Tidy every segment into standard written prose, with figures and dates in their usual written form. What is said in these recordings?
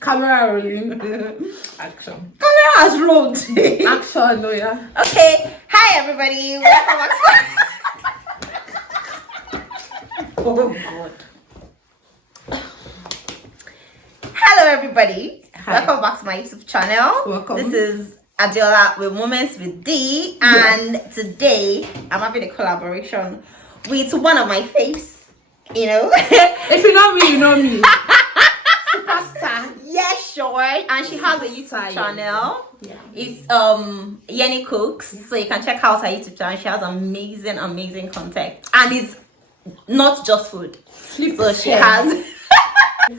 Camera rolling. Action. Camera has rolled. Action, no, yeah. Okay. Hi, everybody. Welcome back to... Oh, God. Hello, everybody. Hi. Welcome back to my YouTube channel. Welcome. This is Adiola with Moments with D. And today, I'm having a collaboration with one of my faves. You know? If you know me, you know me. Superstar. Yes, sure. And she has a YouTube channel. Yeah. It's Yenny Cooks. So you can check out her YouTube channel. She has amazing content. And it's not just food. So she has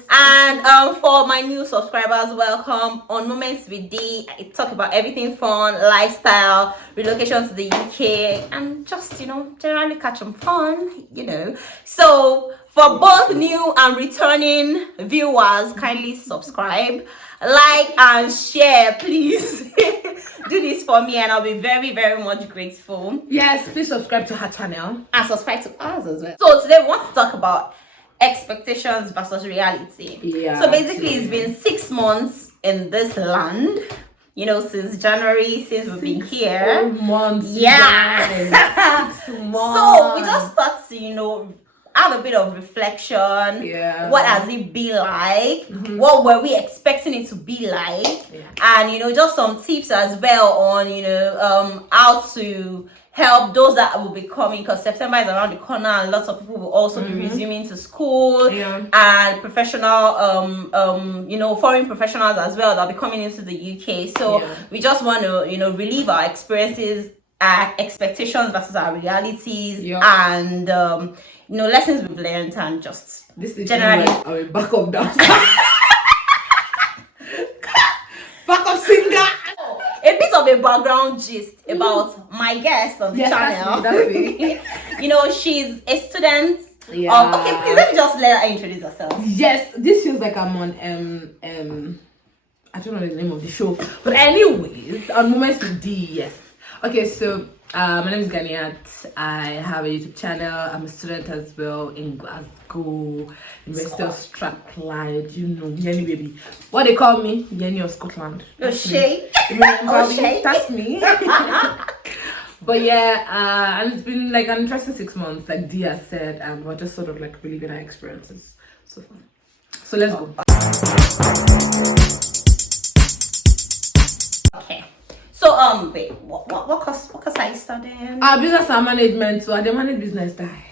and for my new subscribers, welcome on Moments with D. I talk about everything fun, lifestyle, relocation to the UK, and just, you know, generally catch some fun, you know. So for both new and returning viewers, kindly subscribe, like, and share, please. Do this for me and I'll be very much grateful. Yes, please subscribe to her channel. And subscribe to ours as well. So today we want to talk about expectations versus reality. Yeah. So basically it's been 6 months in this land, you know, since January, since we've been here. 6 months. Yeah. 6 months. So we just start to, you know, have a bit of reflection. Yeah. What has it been like? What were we expecting it to be like? Yeah. And, you know, just some tips as well on, you know, how to help those that will be coming, because September is around the corner and lots of people will also be resuming to school. Yeah. And professional you know, foreign professionals as well that will be coming into the UK. So we just want to, you know, relieve our experiences, our expectations versus our realities, and you know, lessons we've learned, and just This is generally our backup dancer. Backup singer. a bit of a background gist about my guest on the channel. That's me. You know, she's a student. Yeah. Okay, please let me just let her introduce herself. Yes, this feels like I'm on I don't know the name of the show, but anyways, on Moments with D. Yes. Okay, so my name is Ganiat. I have a YouTube channel. I'm a student as well in Glasgow, University of Strathclyde. You know, Yenny baby. What they call me? Yenny of Scotland. O'Shea. That's me. But yeah, and it's been like an interesting 6 months, like Dia said, and we're just sort of like reliving our experiences so far. So let's go. Okay. So wait, what course are you studying? Business and management. So I don't manage business die.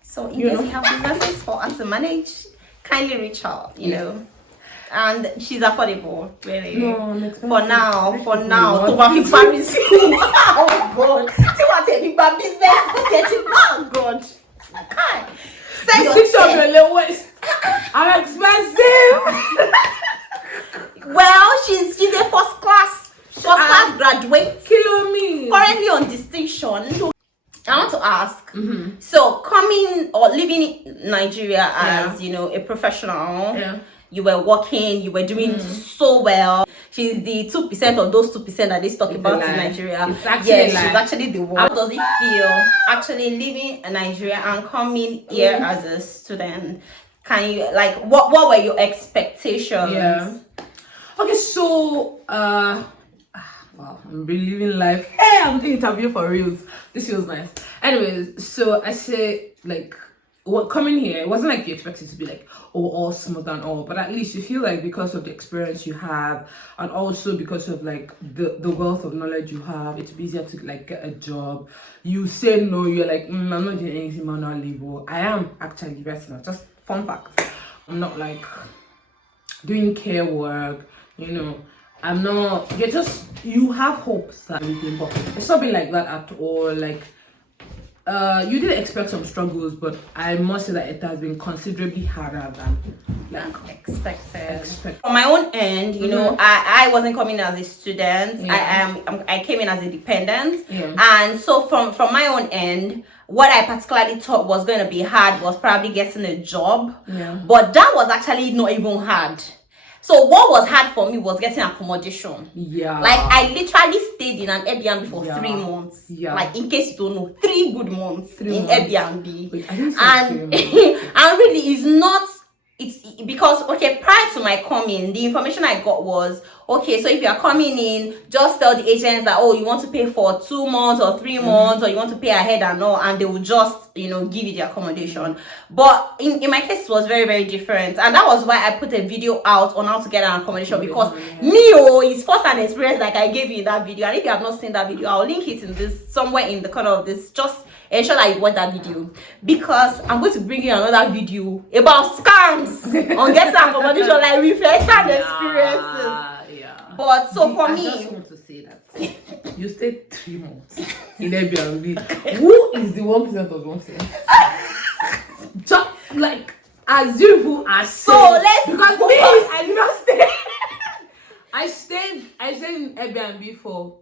So in case you have businesses for us to manage, kindly reach out, you know. And she's affordable, really. No, I'm expensive. For now. To work in primary school. Oh God. To work in business. Oh God. Okay. Say your lowest. I'm expensive. Well, she's a first class graduate. Kill me. Currently on distinction. I want to ask, so coming or living in Nigeria as, you know, a professional, you were working, you were doing so well. She's the 2% of those 2% that they talk about in Nigeria. It's actually she's actually the one. How does it feel actually living in Nigeria and coming here as a student? Can you, like, what were your expectations? Yeah. Okay, so wow, I'm really living life. Hey, I'm doing interview for reals. This feels nice. Anyways, so I say, like, coming here, it wasn't like you expected to be like, oh, all smooth and all, but at least you feel like because of the experience you have, and also because of like the wealth of knowledge you have, it's easier to like get a job. You say no, you're like, I'm not doing anything manual labor. I am actually right now. Just fun fact. I'm not like doing care work, you know. I'm not, you have hopes that everything, but it's not been like that at all. Like, you did expect some struggles, but I must say that it has been considerably harder than like expected. On my own end, you know, I wasn't coming as a student. I came in as a dependent, and so from my own end, what I particularly thought was going to be hard was probably getting a job. But that was actually not even hard. So what was hard for me was getting accommodation. Like I literally stayed in an Airbnb for 3 months. Like in case you don't know, 3 good months in Airbnb. Wait, and and really it's not it's because, okay, prior to my coming, the information I got was, okay, so if you are coming in, just tell the agents that, oh, you want to pay for 2 months or 3 months, or you want to pay ahead and all, and they will just, give you the accommodation. But in my case, it was very, very different, and that was why I put a video out on how to get an accommodation, because is first hand experience like I gave you in that video. And if you have not seen that video, I'll link it in this, somewhere in the corner of this. Just ensure that you watch that video, because I'm going to bring you another video about scams on getting accommodation, like with first-hand experiences. Yeah. But so for I me, just want to say that you stayed 3 months in Airbnb. Who is the 1% of 1%? Just like as you are. So let's, because me, I did not stay. I stayed in Airbnb for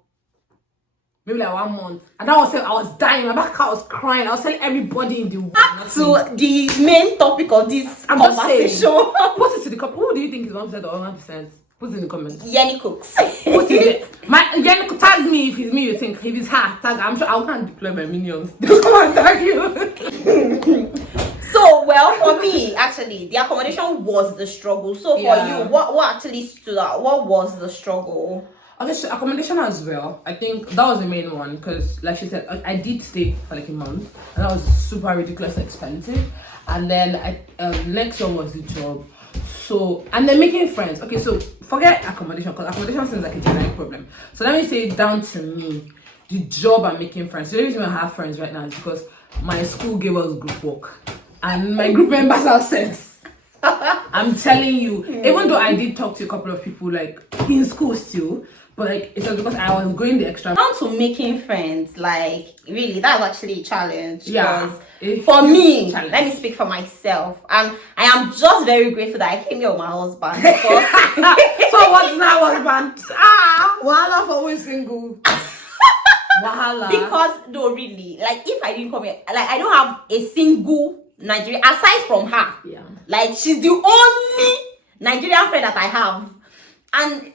maybe like 1 month, and that was it. I was dying. My back, I was crying. I was telling everybody in the world. To the main topic of this conversation. Put it to the comment. Who do you think is 1% or 1%? Put it in the comments. Yenny Cooks. Put it there. Tag me if it's me. You think if it's her, tag. I'm sure I can't deploy my minions. They'll come and tag you. So, well, for me, actually, the accommodation was the struggle. So, for you, what actually stood out? What was the struggle? Okay, so accommodation as well. I think that was the main one, because, like she said, I did stay for like a month, and that was super ridiculously expensive. And then next one was the job. So, and then making friends. Okay, so forget accommodation, because accommodation seems like a generic problem. So let me say it down to me, the job and making friends. So the reason I have friends right now is because my school gave us group work, and my group members are sense. I'm telling you, even though I did talk to a couple of people like in school still, but like it was because I was going the extra. Down to making friends, like really, that's actually a challenge. Yeah. For me, let me speak for myself, and I am just very grateful that I came here with my husband. Because so what's now husband? Wahala for always single. Wahala. Because no, really, like if I didn't come here, like I don't have a single Nigerian aside from her. Yeah. Like she's the only Nigerian friend that I have, and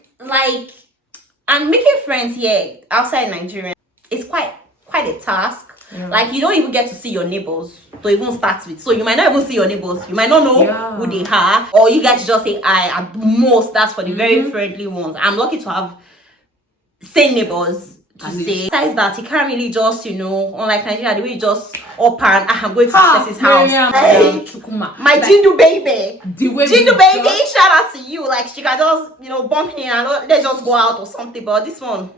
making friends here outside Nigeria is quite a task. Yeah. Like you don't even get to see your neighbors to even start with, so you might not even see your neighbors. You might not know who they are, or you guys just say I. At most, that's for the very friendly ones. I'm lucky to have same neighbors to say. Besides that, you can't really just, unlike Nigeria, the way you just up and I'm going to this person's house. My Jindu baby. Jindu baby, shout out to you. Like she can just, bump in and let's just go out or something. But this one,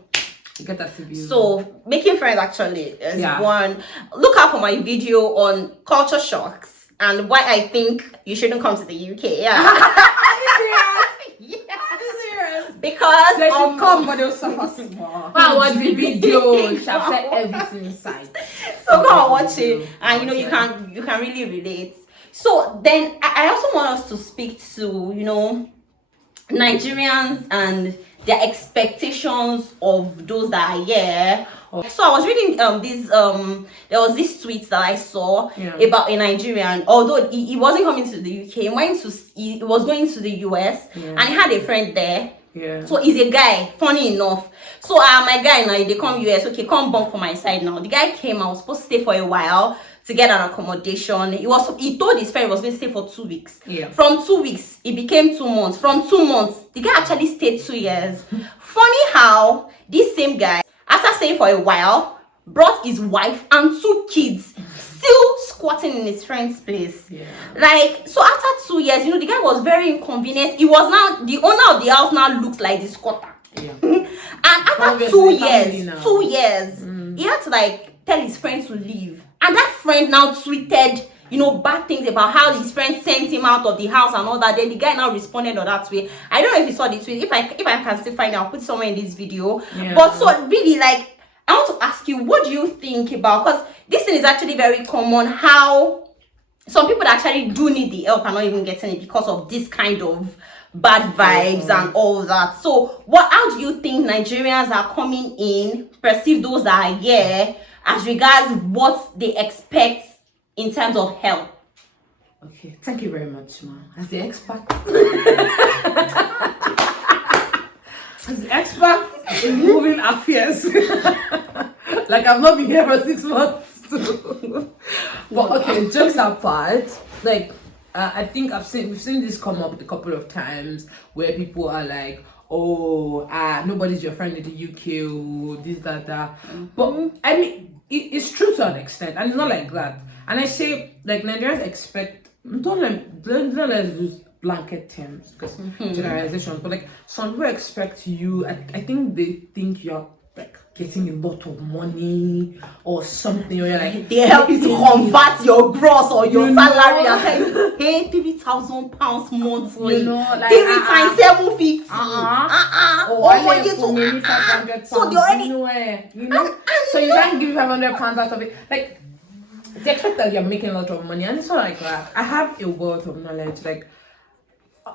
get that to be. So making friends actually is one. Look out for my video on culture shocks and why I think you shouldn't come to the UK. Because they should come, but they'll suffer small. I watch the video. She have said everything inside. So go and watch it, and you can really relate. So then I also want us to speak to Nigerians and their expectations of those that are here. So I was reading there was this tweet that I saw about a Nigerian. Although he wasn't coming to the UK, he was going to the US, and he had a friend there. Yeah. So he's a guy, funny enough. So my guy now, they come US, okay, come bunk for my side now. The guy came, I was supposed to stay for a while to get an accommodation. He told his friend he was going to stay for 2 weeks. Yeah. From 2 weeks, it became 2 months. From 2 months, the guy actually stayed 2 years. Funny how this same guy, after staying for a while, brought his wife and 2 kids, still squatting in his friend's place. Yeah. Like, so after 2 years, the guy was very inconvenienced. He was now, the owner of the house now looks like the squatter. Yeah. And after 2 years, he had to tell his friend to leave. And that friend now tweeted, bad things about how his friend sent him out of the house and all that. Then the guy now responded on that way. I don't know if you saw the tweet. If I can still find it, I'll put it somewhere in this video. Yeah. But so really, I want to ask you, what do you think about, because this thing is actually very common, how some people actually do need the help and not even getting it because of this kind of bad vibes and all that. So how do you think Nigerians are coming in, perceive those that are here as regards what they expect in terms of help? Okay, thank you very much, ma. As the expert. As the expert in moving affairs. Like I've not been here for 6 months. But okay, jokes apart, I think we've seen this come up a couple of times where people are like, oh, nobody's your friend in the UK, oh, this, that. But I mean, it's true to an extent, and it's not like that. And I say, like, Nigerians expect, don't let's use blanket terms because generalizations, but like some people expect you. I think they think you're like getting a lot of money or something, or you're like they help you to convert your gross or your salary and tell you, hey, £3,000 monthly, you know, like 3 times 750. or money for maybe 500 pounds. So they already, you know, so you can't give 500 pounds out of it. Like they expect that you're making a lot of money, and it's not like that. I have a wealth of knowledge. Like,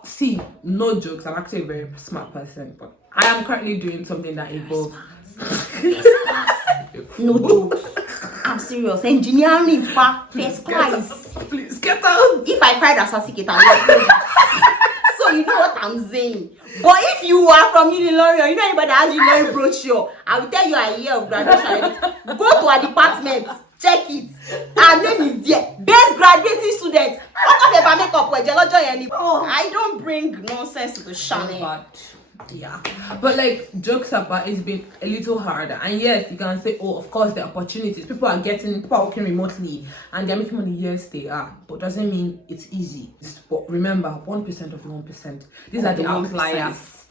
see, no jokes. I'm actually a very smart person, but I am currently doing something that involves. No jokes. I'm serious. Engineering, first class. Please get out. If I cried as a certificate, so you know what I'm saying. But if you are from Unilorin, or you know anybody that has Unilorin brochure, I will tell you a year of graduation. Go to our department, check it. Our name is there. Best graduating students. I don't bring nonsense to the channel. But yeah, but like jokes apart, it's been a little harder. And yes, you can say, oh, of course, the opportunities. People are working remotely and they're making money. Yes, they are, but doesn't mean it's easy. But remember, 1% of 1%. These are the outliers.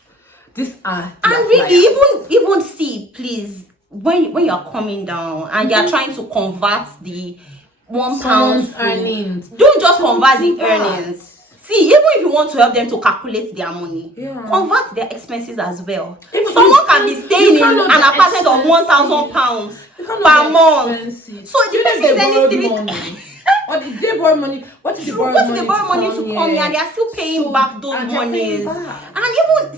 These are the and outliers. Really, even see, please, when you're coming down and you're trying to convert the £1 earnings, don't just convert the earnings. See, even if you want to help them to calculate their money, convert their expenses as well. Someone can be staying in an apartment of £1,000 per month. So the person is earning or did they borrow money? What if they borrow money to come here and they are still paying back those monies? And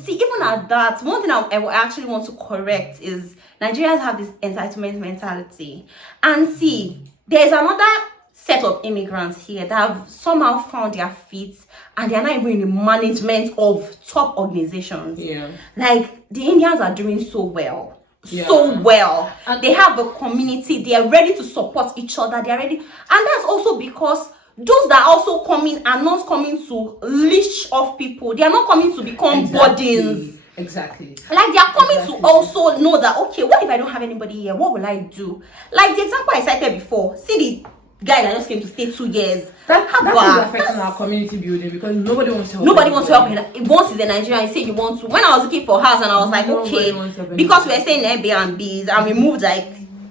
even at that, one thing I actually want to correct is Nigerians have this entitlement mentality. And see, there's another set of immigrants here that have somehow found their feet and they're not even in the management of top organizations. Yeah. Like the Indians are doing so well. So well, and they have a community, they are ready to support each other, they are ready, and that's also because those that are also coming are not coming to leash off people, they are not coming to become burdens. Exactly. Like they are coming to also know that, okay, what if I don't have anybody here, what will I do? Like the example I cited before, see the guy that just came to stay 2 years. That's affecting our community building because nobody wants to help. Nobody wants to help him. Once he's a Nigerian, you say you want to. When I was looking for a house and I was like, okay, because we were staying in Airbnbs and we moved like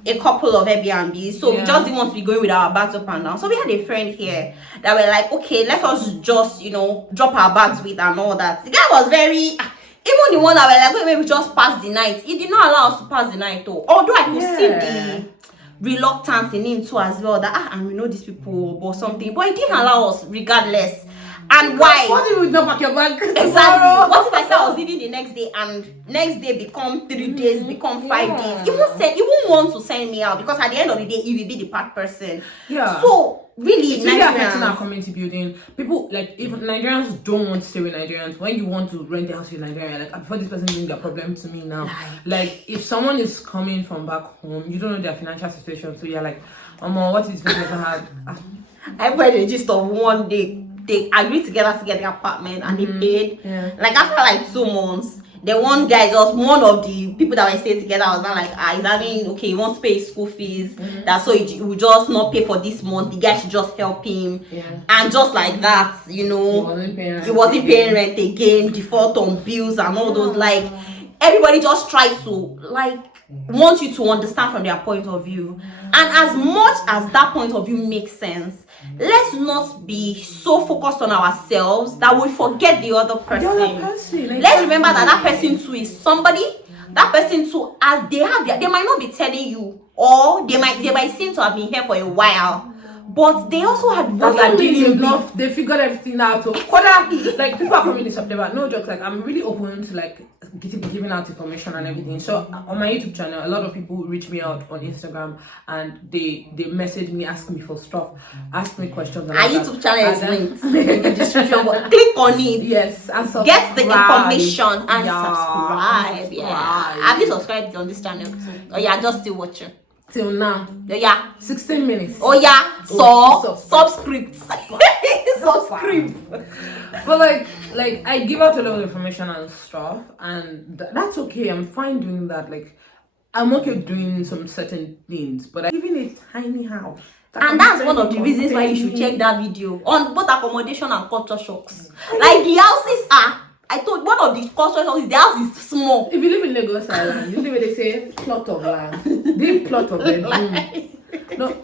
a couple of Airbnbs, so we just didn't want to be going with our bags up and down. So we had a friend here that were like, okay, let us just, drop our bags with and all that. The guy was very, even the one that were like, maybe we just pass the night. He did not allow us to pass the night though. Although I could see the reluctance in him too as well, that and we know these people or something, but he didn't allow us regardless. And why? What if we don't pack your bag? Exactly. What if I said I was leaving the next day and next day become 3 days, become 5 days? He won't want to send me out because at the end of the day, he will be the part person. Yeah. So really, it's really affecting our community building. People like even Nigerians don't want to stay with Nigerians. When you want to rent a house with Nigeria, like before this person brings their problem to me now. Like if someone is coming from back home, you don't know their financial situation, so you're like, what is this person had? I read the gist of one day. They agreed together to get the apartment and they paid. Like after like 2 months, the one guy, just one of the people that were staying together, was not like, he's having, okay, he wants to pay his school fees. That's so he will just not pay for this month. The guy should just help him. And just like that, he wasn't paying rent again, default on bills and all those. Like everybody just tries to want you to understand from their point of view. And as much as that point of view makes sense, let's not be so focused on ourselves that we forget the other person. Let's remember that person too is somebody. That person too, as they might not be telling you, or they might seem to have been here for a while, but they also had what they're dealing with. They figured everything out. So, like people are coming in September. No jokes. Like I'm really open to like giving out information and everything. So on my YouTube channel, a lot of people reach me out on Instagram and they message me, ask me for stuff, ask me questions. Our YouTube channel is linked in the description box. Click on it. Yes, and subscribe. Get the information and subscribe. Yeah. Have you subscribed on this channel too? Or you are just still watching? till now. Yeah. 16 minutes. Oh yeah. So subscript. Subscript. But like I give out a lot of information and stuff, and that's okay. I'm fine doing that. Like I'm okay doing some certain things, but I live in a tiny house. And that's one of the reasons why you should check that video on both accommodation and culture shocks. Like the houses are, I told one of the culture shocks, the house is small. If you live in Lagos Island, you see where they say plot of land, they plot of bedroom.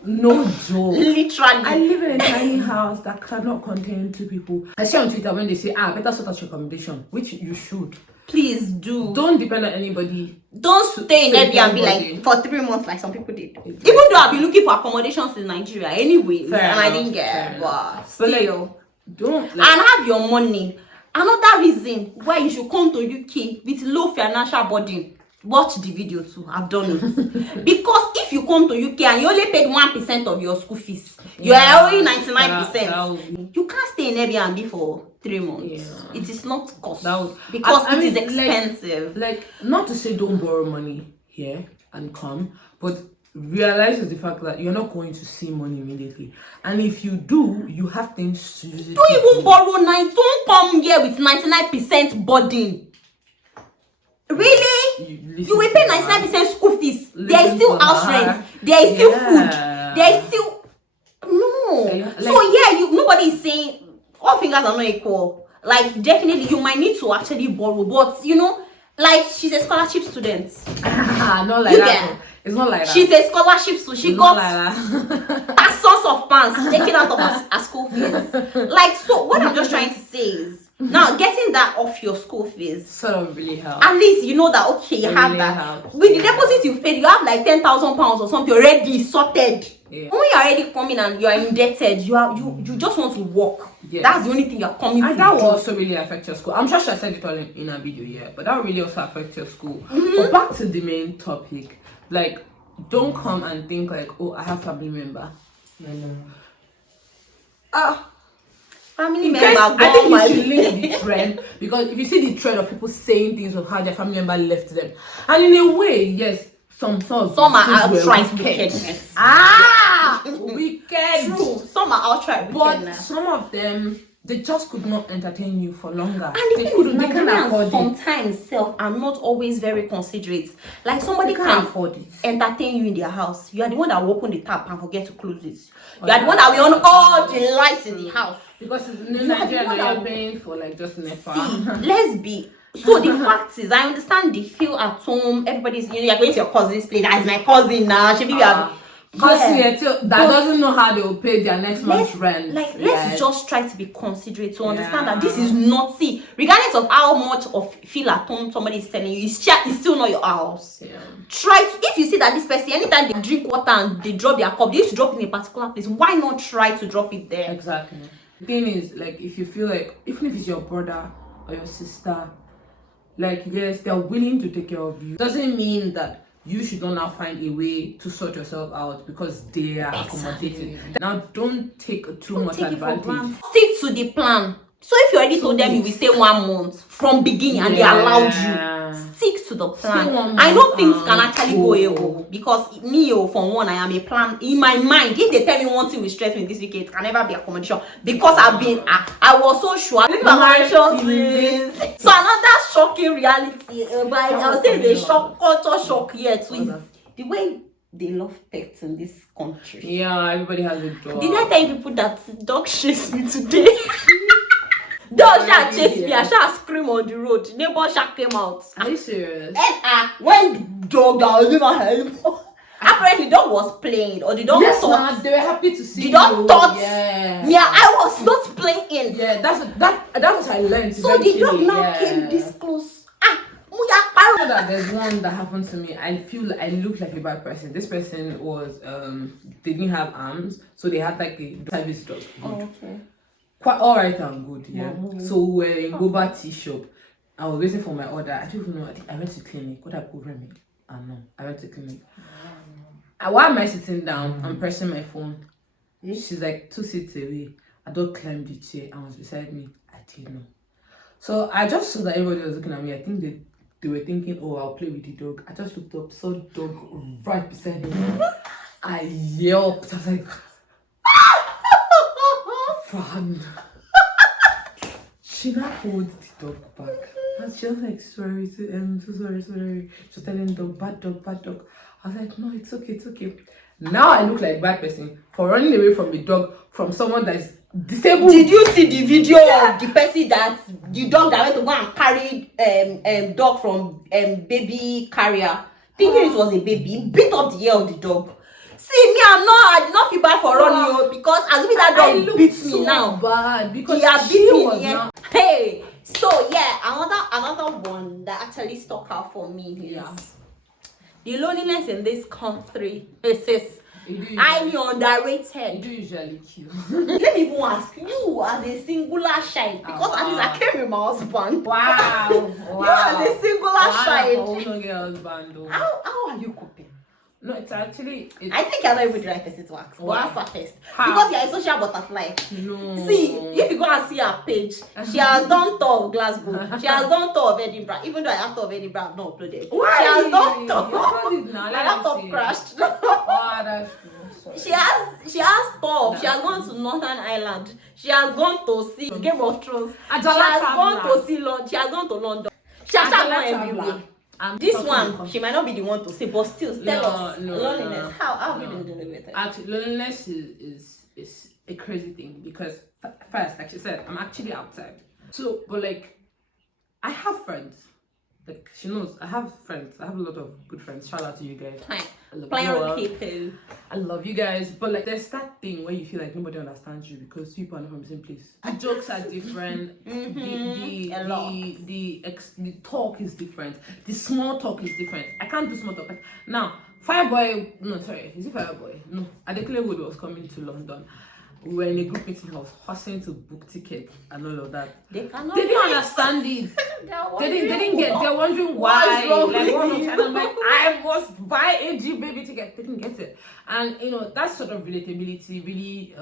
No joke. Literally. I live in a tiny house that cannot contain 2 people. I see on Twitter when they say, better sort out your accommodation, which you should. Please do. Don't depend on anybody. Don't stay in Airbnb like for 3 months like some people did. Exactly. Even though I've been looking for accommodations in Nigeria anyways, and I didn't get, but still. Don't. And have your money. Another reason why you should come to UK with low financial burden. Watch the video too. I've done it. Because if you come to UK and you only paid 1% of your school fees, you are owing 99%. You can't stay in Airbnb for 3 months. Yeah. It is not cost because it is expensive. Like not to say don't borrow money here and come, but realize the fact that you're not going to see money immediately, and if you do, you have things to use it. Don't even borrow Don't come here with 99% burden. Really? You will pay 99% school fees. There is still house rent. There is still food. There is still nobody is saying all fingers are not equal. Like definitely you might need to actually borrow, but like she's a scholarship student. Not like that. It's not like that. She's a scholarship student. She got thousands of pounds taken out of her school fees. Like, so what I'm just trying to say is, now getting that off your school fees sort of really helps. At least you know that you have really that. Helps. With the deposit you've paid, you have like £10,000 or something already sorted. Yeah. When you're already coming and you're indebted, you just want to work. Yeah. That's the only thing you're coming and to. That will also really affect your school. I'm sure she said it all in a video, but that will really also affect your school. But back to the main topic, like don't come and think like, oh, I have family member. Family member. I think you should link the trend, because if you see the trend of people saying things of how their family member left them, and in a way, yes, some are outright wickedness. Wicked. True. Some are outright wickedness. But some of them, they just could not entertain you for longer. And they couldn't. They can afford it. Sometimes I'm not always very considerate. Like somebody can afford it. Entertain you in their house. You are the one that will open the tap and forget to close it. You are the one that will on all the lights in the house. Because in Nigeria, you're paying for like just NEPA. Let's be. So the fact is, I understand they feel at home. Everybody's, you're going to your cousin's place. As my cousin now, she be that doesn't know how they will pay their next month's rent. Let's just try to be considerate to understand that this is not, regardless of how much of feel at home somebody is telling you, it's still not your house. Yeah. If you see that this person, anytime they drink water and they drop their cup, they used to drop in a particular place. Why not try to drop it there? Exactly. The thing is, like, if you feel like, even if it's your brother or your sister, like, yes, they're willing to take care of you, doesn't mean that you should not now find a way to sort yourself out because they are accommodating. Now, don't take too much advantage. Stick to the plan. So if you already told them you will stay 1 month from beginning and they allowed you, stick to the plan. I know things can actually go away because me, for one, I am a plan in my mind. If they tell me one thing will stress me this week, it can never be accommodation because I was so sure. So another shocking reality, but I would say the culture shock here too is the way they love pets in this country. Yeah, everybody has a dog. Did I tell you people that dog chased me today? Dog shall chase me, I shall scream on the road. Neighbor shall came out. Are you serious? And when the dog that was in my head, apparently the dog was playing, or the dog thought they were happy to see the dog thought me, I was not playing. Yeah, that's what I learned. So the dog now came this close. That there's one that happened to me. I feel like I looked like a bad person. This person was they didn't have arms, so they had like a service dog. Oh, okay. Quite alright and good, So we were in Boba tea shop. I was waiting for my order. I don't even know. I think I went to clinic. What I programmed? I went to clinic. While am I sitting down? I'm pressing my phone. She's like 2 seats away. I don't climb the chair and was beside me. I didn't know. So I just saw that everybody was looking at me. I think they were thinking, oh, I'll play with the dog. I just looked up, saw the dog right beside me. I yelped. I was like, Fran. She now pulled the dog back. And she was like, sorry, so sorry. She was telling the dog, bad dog. I was like, no, it's okay. Now I look like bad person for running away from a dog from someone that is disabled. Did you see the video of the person the dog that went to go and carry dog from baby carrier, thinking it was a baby, bit off the ear of the dog. See me, I did not feel bad for running because assuming that dog beats me now. Bad because he had she beat me. was not. Hey, so yeah, another one that actually stuck out for me is the loneliness in this country. It is highly underrated. You do usually kill. Let me even ask you as a singular child, because at least I came with my husband. Wow. You as a singular child. Don't get husband though. How are you coping? No, it's actually. I think you're not even the right person to ask. But answer first. How? Because you're a social butterfly. No. See, if you go and see her page, she has done tour of Glasgow. She has done tour of Edinburgh. Even though I have tour of Edinburgh, I've not uploaded. Why? She has done tour. My My laptop crashed. Oh, that's true. She has tour. She has gone to Northern Ireland. She has gone to see Game of Thrones. She has gone to see London. She has gone to London. She has gone everywhere. This one, she might not be the one to say, but still, tell us loneliness. How have you been dealing with it? Actually, loneliness is a crazy thing because first, like she said, I'm actually outside. So, but like, I have friends. Like she knows, I have friends. I have a lot of good friends. Shout out to you guys. Plenty people. I love you guys, but like there's that thing where you feel like nobody understands you because people are not from the same place. The jokes are different. The talk is different. The small talk is different. I can't do small talk. Like, now, Fireboy, no, sorry, is it Fireboy? No, Adekunle was coming to London. We were in a group meeting. I was hustling to book tickets and all of that. They didn't understand it. They didn't get. They're wondering why. And I'm like, I must buy a G baby ticket. They didn't get it, and that sort of relatability really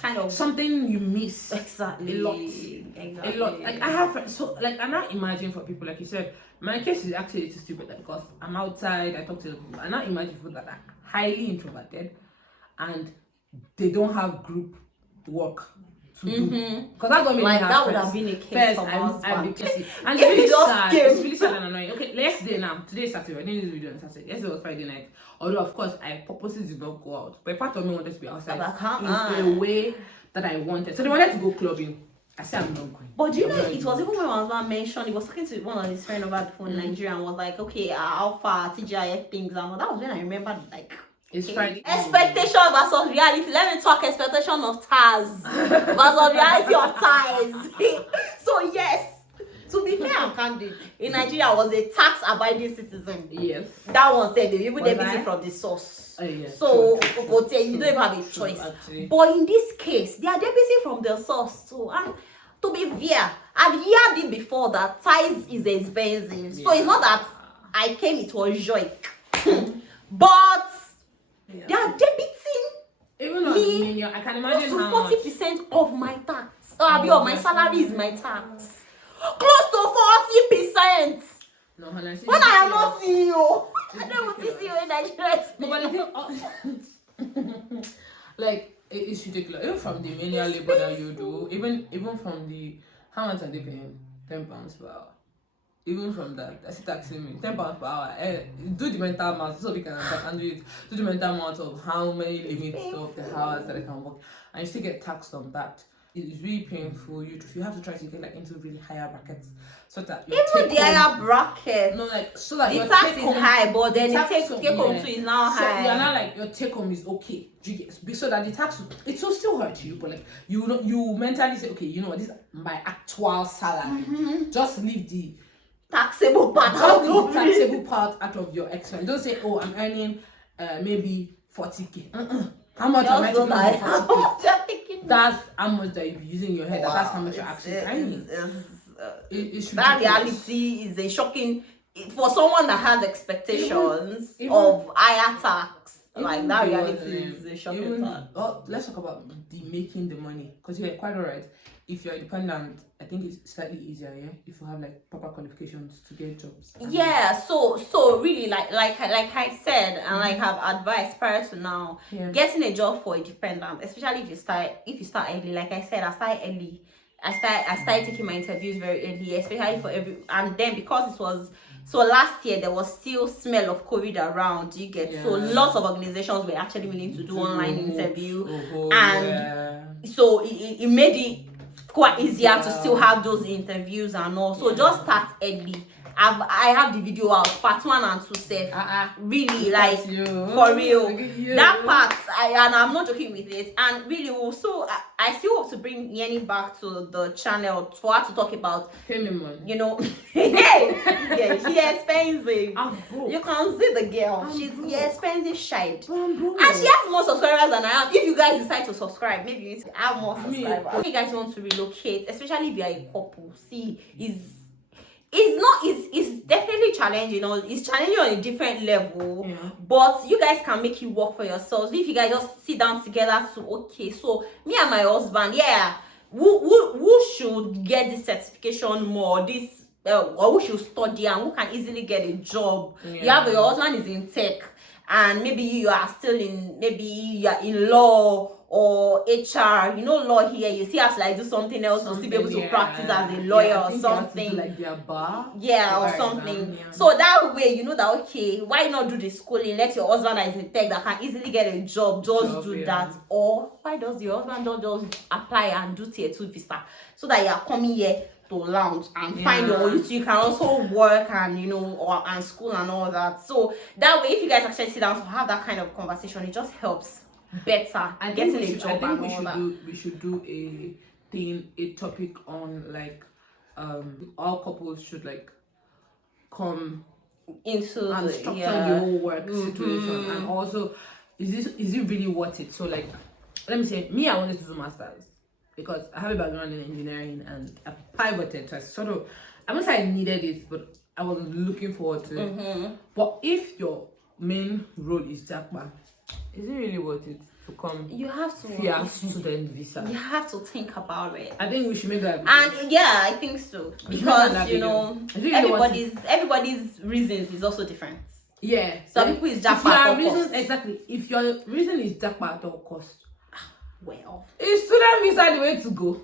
kind of something you miss exactly a lot. Like I have friends, so like I now imagine for people like you said. My case is actually too stupid because I'm outside. I talk to people. I now imagine people that are highly introverted and they don't have group work to do because that don't mean like that would have been a case for us. And it's really sad. It's really sad and annoying. Okay, yesterday now. Today is Saturday. I didn't do this video on Saturday. Yesterday was Friday night. Although of course I purposely did not go out, but part of me wanted to be outside in a way that I wanted. So they wanted to go clubbing. I said I'm not going. But do you know it was even when my husband mentioned he was talking to one of his friends over the phone in Nigeria and was like, okay, how far TGIF things and that was when I remembered like. It's Friday. Expectation versus reality. Let me talk expectation of TAS versus reality of ties. So yes, to be fair and candid, in Nigeria I was a tax-abiding citizen. Yes. That one said they even debit it from the source. Yes, so you don't even have a choice. Actually. But in this case, they are debiting from the source too. And to be fair, I've heard it before that ties is expensive. So it's not that I came it was joy. But they are debiting even me. I can imagine close to 40% of my tax. Of my salary is my tax. Close to 40%. No, honestly. When I am not CEO, I don't want to see you in Nigeria. No, but like it's ridiculous. Even from the manual labor that you do, even from the how much are they paying? £10 per hour. Even from that, that's taxing me £10 per hour. Do the mental math so we can do it. Do the mental math of how many limits of the hours that I can work, and you still get taxed on that. It's really painful. You have to try to get like into really higher brackets so that your even the higher bracket. No, like so that the your tax is high, but then the take home too is now so high. you're not like your take home is okay. You get, so that the tax it will still hurt you, but like you mentally say, okay, you know what, this is my actual salary. Just leave the taxable part out of your expense. Don't say, oh, I'm earning maybe 40k. How much am I taking for 40k? That's how much that you be using in your head. That's how much you're actually earning. That reality is a shocking for someone that has expectations of higher tax. like that reality is a shocking part. Let's talk about the making the money, because you're quite alright. If you're independent, I think it's slightly easier, yeah, if you have like proper qualifications to get jobs. Yeah, so really like I said, and like I've advised prior to now, getting a job for a dependent, especially if you start early. Like I said, I started early. I started taking my interviews very early, especially for and then because it was so last year there was still smell of COVID around. You get so lots of organizations were actually willing to do online interview, and so it made it quite easier to still have those interviews and all. So just start early. I have the video out, part 1 and 2 safe. Really, like for real. That part, and I'm not joking with it. And really, also, I still hope to bring Yenny back to the channel for her to talk about. You know, yeah, she expensive. You can see the girl. She's expensive shite, and she has more subscribers than I have. If you guys decide to subscribe, maybe you need to have more subscribers. If you guys want to relocate, especially if you are a couple, see, it's definitely challenging, it's challenging on a different level, but you guys can make it work for yourselves if you guys just sit down together to okay, so me and my husband, who should get this certification more, this or who should study and who can easily get a job. You have your husband is in tech, and maybe you are still you are in law or HR, law here, you still have to like do something else to still be able to practice as a lawyer or something. Like their bar. Or something. So that way, that okay, why not do the schooling? Let your husband that is in tech that can easily get a job, do that. Or why does your husband not just apply and do tier 2 visa so that you are coming here to lounge and find your own, so you can also work and and school and all that. So that way, if you guys actually sit down to have that kind of conversation, it just helps better and getting a job and all that. We should do a topic on like all couples should like come into and structure the whole work situation, and also is it really worth it? So like, let me say, me, I wanted to do masters because I have a background in engineering and I pivoted, so I wouldn't say I needed it, but I was looking forward to it. But if your main role is Jackman, is it really worth it to come? You have to via student visa. You have to think about it. I think we should make that. And I think so, because everybody's reasons is also different. Yeah. Some people is jackpot. Exactly. If your reason is jackpot at all cost, well, is student visa the way to go?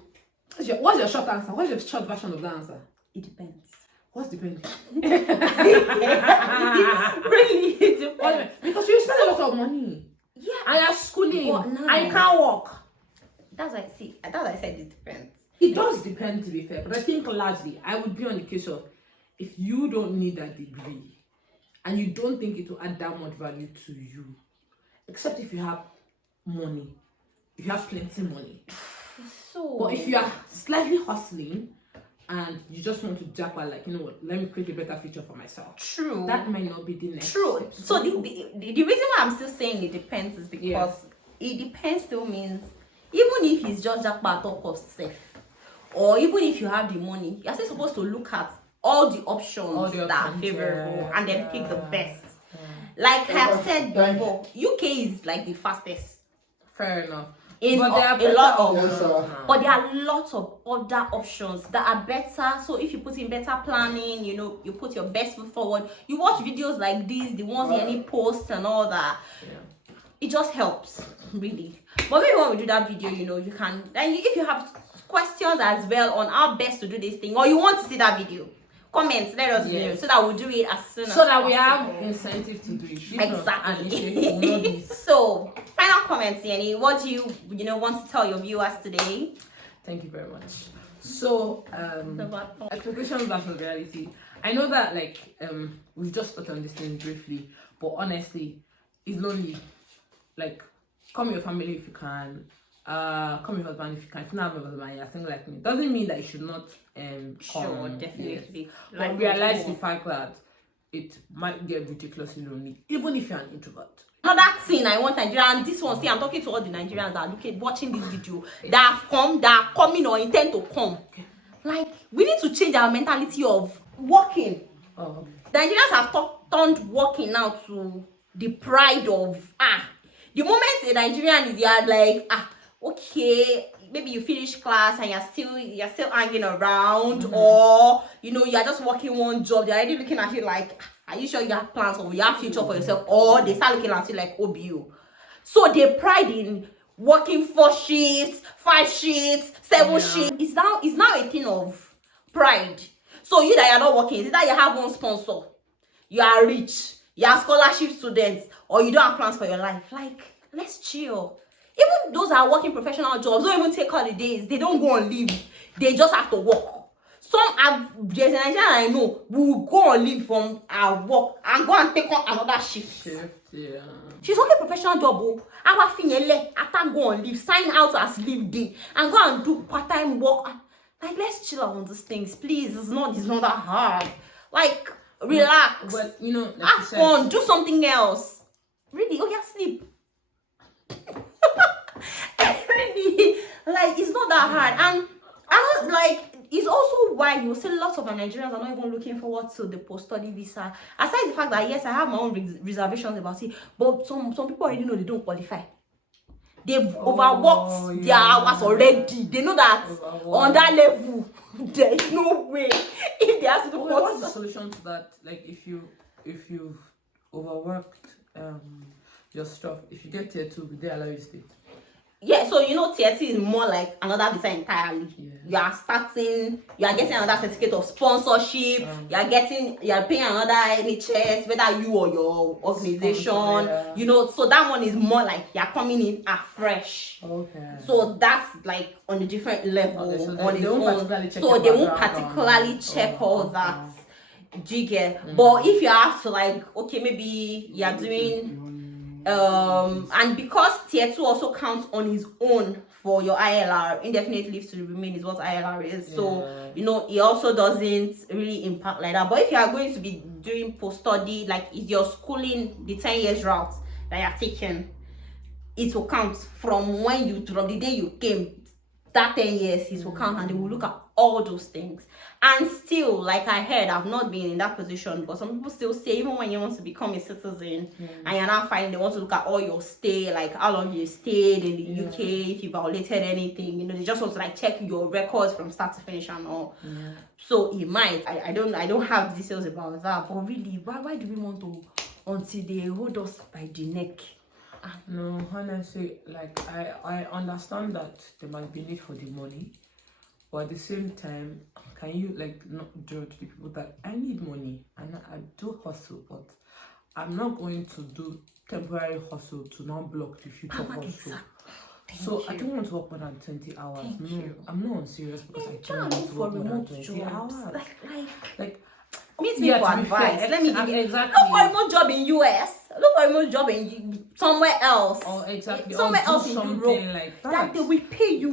What's your short answer? What's your short version of the answer? It depends. What's depending? Really, it depends. Because you spend a lot of money. Yeah. And you're schooling. And you can't work. That's what I said it depends. It does depend, to be fair. But I think largely, I would be on the case of, if you don't need that degree and you don't think it will add that much value to you, except if you have money. If you have plenty money. But if you are slightly hustling, and you just want to jackpot, like, let me create a better future for myself. True. That might not be the next step. So the reason why I'm still saying it depends is because it depends still means, even if it's just jackpot or cost safe, or even if you have the money, you're still supposed to look at all the options that are favorable and then pick the best. Like I have said before, UK is like the fastest. Fair enough. But there are lots of other options that are better. So if you put in better planning, you put your best foot forward, you watch videos like these, the ones any posts and all that, it just helps really. But maybe when we do that video, you can, and if you have questions as well on how best to do this thing, or you want to see that video, comment, let us know, so that we'll do it as soon as possible. So that we have incentive to do it. Exactly. So, final comments, Yenny. What do you want to tell your viewers today? Thank you very much. So, expectations versus reality. I know that we've just touched on this thing briefly, but honestly, it's lonely. Like, come with your family if you can. Come with your husband if you can. If you don't have a husband, you're single like me. Doesn't mean that you should not sure, definitely. But realize the fact that it might get ridiculously lonely, even if you're an introvert. Another thing I want Nigerians, this one, see, I'm talking to all the Nigerians that are watching this video, that are coming or intend to come. Okay. Like, we need to change our mentality of working. Oh, okay. The Nigerians have turned working now to the pride of the moment a Nigerian is there, like okay, maybe you finish class and you're still hanging around, or you're just working one job. They're already looking at you like, are you sure you have plans or you have future for yourself? Or they start looking at you like OBU. So they pride in working 4 shifts, 5 shifts, 7 shifts. It's now a thing of pride. So you that you're not working, is it that you have one sponsor, you are rich, you are scholarship students, or you don't have plans for your life? Like, let's chill. Even those that are working professional jobs don't even take holidays. They don't go on leave. They just have to work. There's a Nigerian I know will go on leave from our work and go and take on another shift. Yeah. She's working a professional job. After go on leave, sign out as leave day, and go and do part-time work. Like, let's chill on these things, please. It's not that hard. Like, relax. But like have fun. Do something else. Really? Oh yeah, sleep. Really, like, it's not that hard. And I was like, it's also why you see lots of Nigerians are not even looking forward to the post-study visa. Aside the fact that yes, I have my own reservations about it, but some people already know they don't qualify. They've overworked their hours already. They know that on that level, there is no way. If they have to do what's the solution to that? Like, if you've overworked your stuff, if you get tier 2, will they allow you to stay? Yeah, so tier 2 is more like another visa entirely. Yeah. You are getting another certificate of sponsorship. You are paying another NHS, whether you or your organization. So that one is more like you are coming in afresh. Okay. So that's like on a different level, so on its own. So they won't particularly check all that. Do you get? But if you have to, like, okay, maybe you are doing and because tier 2 also counts on its own for your ILR, indefinite leave to remain is what ILR is. So it also doesn't really impact like that. But if you are going to be doing post-study, like is your schooling the 10 years route that you're taking, it will count from the day you came. That 10 years it will count, and they will look at all those things. And still, like I heard, I've not been in that position, but some people still say even when you want to become a citizen and you're not finding, they want to look at all your stay, like how long you stayed in the UK, if you violated anything, they just want to like check your records from start to finish and all. So it might, I don't have details about that, but really, why do we want to until they hold us by the neck? No, honestly, like I understand that there might be need for the money, but at the same time, can you like not judge the people that I need money and I do hustle, but I'm not going to do temporary hustle to not block the future hustle. So I don't want to work more than 20 hours. I'm not serious because I can't want to work more than 20 hours. Like meet me for advice. Let me give you exactly. Look for a remote job in US. Look for a remote job in somewhere else. Oh, exactly. Somewhere else in Europe. Like that. Like they will pay you,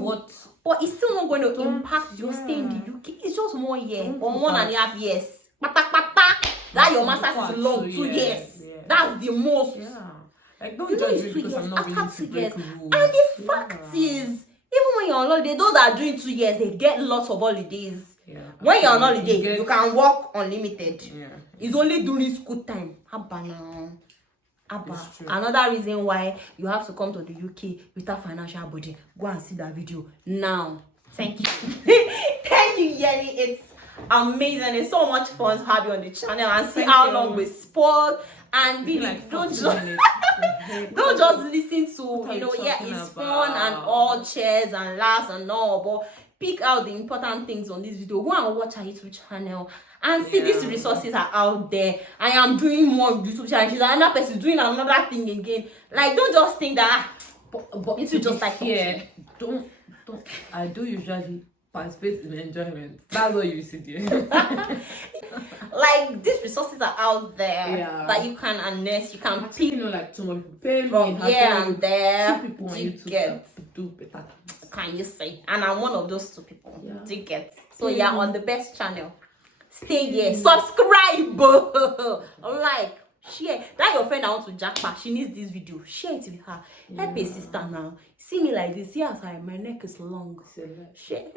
but it's still not going to impact your stay in the UK. It's just 1 year or 1.5 years. That your master's is long, 2 years. That's the most. Yeah. Like don't judge me because I'm not willing to break rules. And the fact is, even when you're on holiday, those that are doing 2 years, they get lots of holidays. When you're on holiday, you can work unlimited. It's only during school time. Another reason why you have to come to the UK without financial burden. Go and see that video now. Thank you. Thank you, Yeni. It's amazing. It's so much fun to have you on the channel and see how long we spoke. And really, don't just listen to, it's fun and all cheers and laughs and all, but pick out the important things on this video. Go and watch our YouTube channel and see these resources are out there. I am doing more YouTube channel. She's another person doing another thing again. Like, don't just think that but it's just like don't I do usually participate in enjoyment. That's what you see there. Like, these resources are out there that you can harness. You can pick, like 2 more people pay from here and there. 2 people on you YouTube get do better. Can you say? And I'm one of those 2 people. Do you get? So you're on the best channel. Stay here. Subscribe. Like, share. That your friend I want to jackpot. She needs this video. Share it with her. Help a sister now. See me like this. Yes, my neck is long. Share.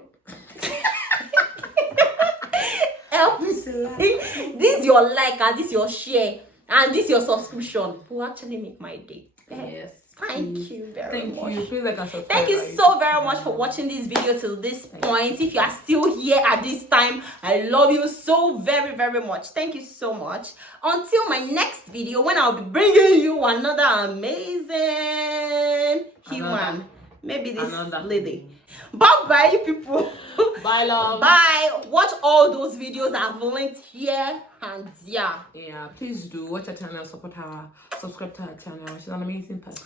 Help. This your like and this your share. and this your subscription will actually make my day. Yes. Thank you very much. Thank you. Please like and subscribe. Thank you so very much for watching this video till this point. If you are still here at this time, I love you so very, very much. Thank you so much. Until my next video, when I'll be bringing you another amazing human. Maybe this lady. Bye-bye, you people. Bye, love. Bye. Watch all those videos I've linked here and there. Yeah, please do watch our channel, support her, subscribe to her channel. She's an amazing person.